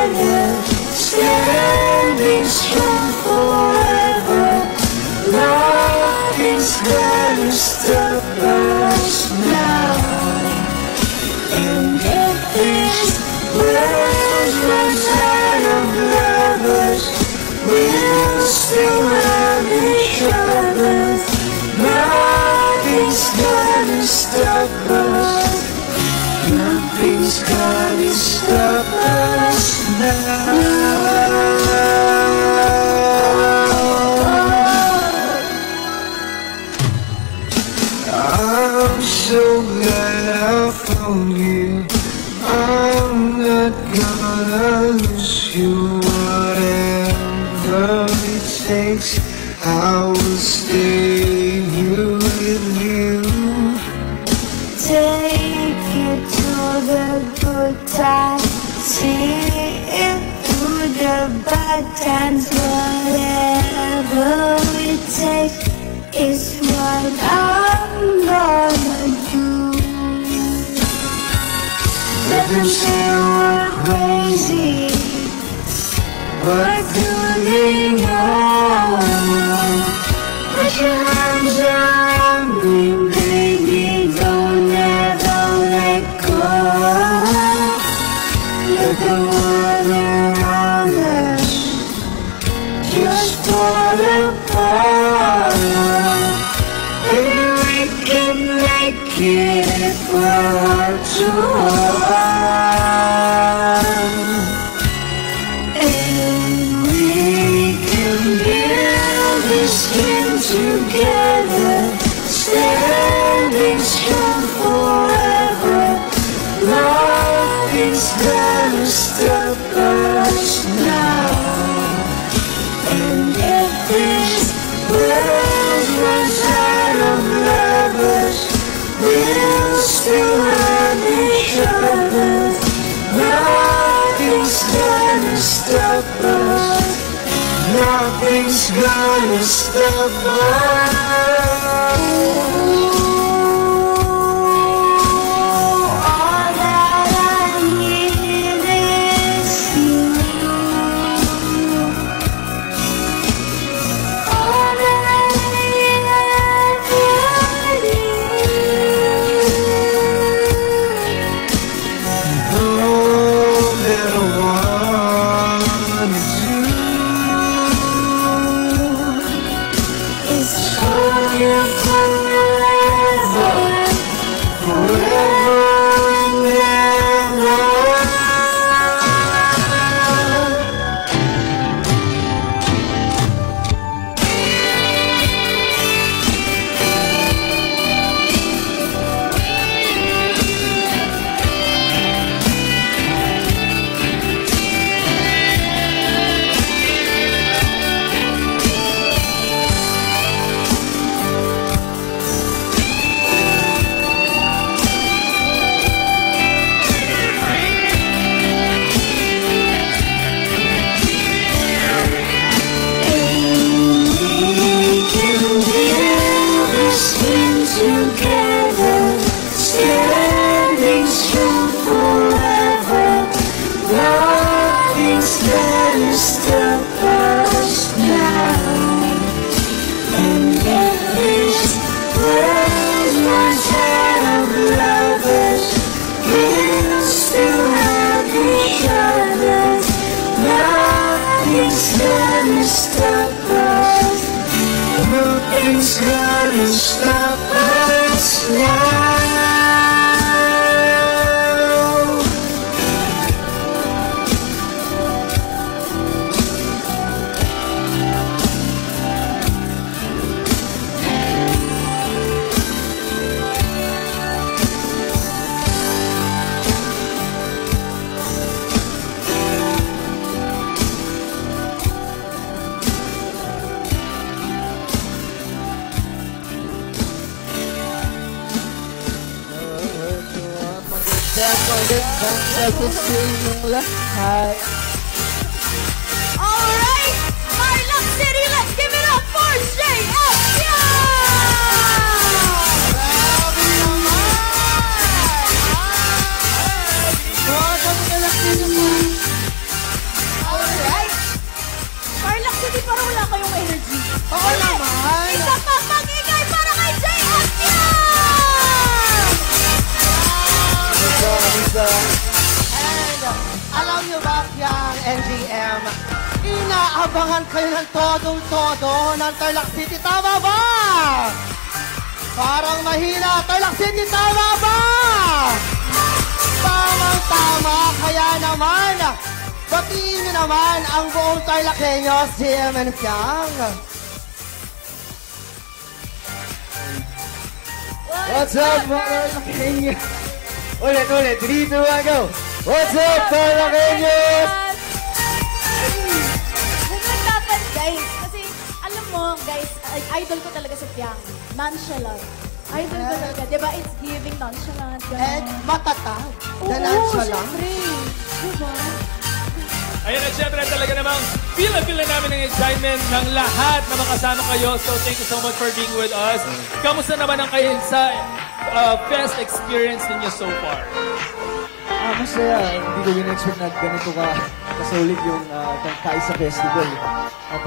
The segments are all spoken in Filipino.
together, standing strong forever. Nothing's gonna stop us now. And if this world runs out of lovers, we'll still have each other. Nothing's gonna stop us. Nothing's gonna stop us now. I'm so glad I found you. I'm not gonna lose you. Whatever it takes, I will stay here with you. Take you to the good times, see it through the bad times. Whatever it takes is what I'm gonna do. Let them say we're crazy, what do they know? Put your arms around me, baby, don't ever let go. Let the world around us just fall apart. Maybe we can make it if we're heart to heart. And we can build this thing together, standing strong forever. Nothing's gonna stop us now. And if this world runs out of lovers, we'll still have each other. Nothing's gonna stop us. Nothing's gonna stop us. All that I need is you. All that I need All that I wanna do is hold you forever, forever and ever. together, standing strong forever. Nothing's gonna stop us now. And if this world runs out of lovers, we'll still have each other. Nothing's gonna stop us. Nothing's gonna stop us now. Magandang sa inyong lahat. Alright, Tarlac City, let's give it up for JFK! Grabe naman! Welcome to Tarlac City. NGM. Inaabangan kayo ng todong-todo ng Tarlac City. Tama ba? Parang mahina. Tarlac City, tama ba? Tamang-tama. Kaya naman, batiin nyo naman ang buong Tarlaceños, GM and Fiang. What's up, mga Tarlaceños? Ulit. 3, 2, 1, go! What's up, Tarlaceños? Ganun dapat, guys. Kasi, alam mo, guys, idol ko talaga si Piang. Nonchalant. Idol ko talaga. Diba? It's giving nonchalant. And matatag. Oo, Nonchalant. syempre. Diba? Ayan at syempre talaga namang feel na namin ang excitement ng lahat na makasama kayo. So thank you so much for being with us. Kamusta naman ang kayo sa best experience ninyo so far? Masaya. Hindi ko in-expect na ganito kasolid yung Kaisa Festival. At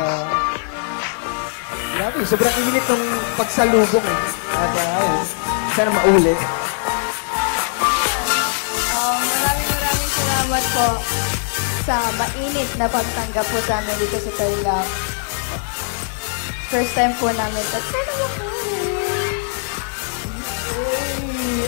grabe, sobrang init ng pagsalubong eh. At ayun, sana maulit. Maraming salamat po sa mainit na pagtanggap po sa amin dito sa Tarlac. First time po namin. At sana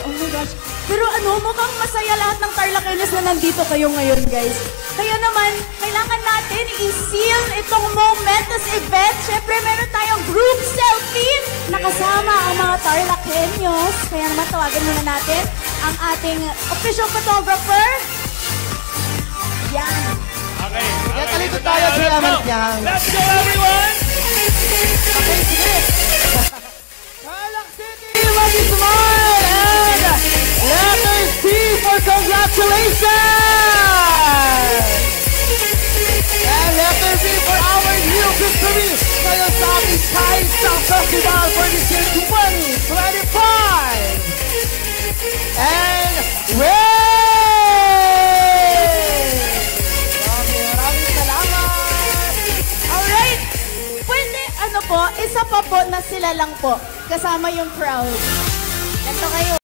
Oh my gosh. Pero mukhang masaya lahat ng Tarlaceños na nandito kayo ngayon, guys. Kaya naman, kailangan natin i-seal itong momentous event. Siyempre, meron tayong group selfie na kasama ang mga Tarlaceños. Kaya naman, tawagan muna natin ang ating official photographer. Yan. Okay. Kaya talito tayo, GM and Fiang. Let's go, everyone! Okay, sige. Tarlac City, Lucky Smile! And letter C for congratulations! And letter B for our new victory sa Yosaki Kaisa Festival for this year 2025! And maraming salamat! Alright. Pwede, isa pa po na sila lang po. Kasama yung crowd. Ganito kayo.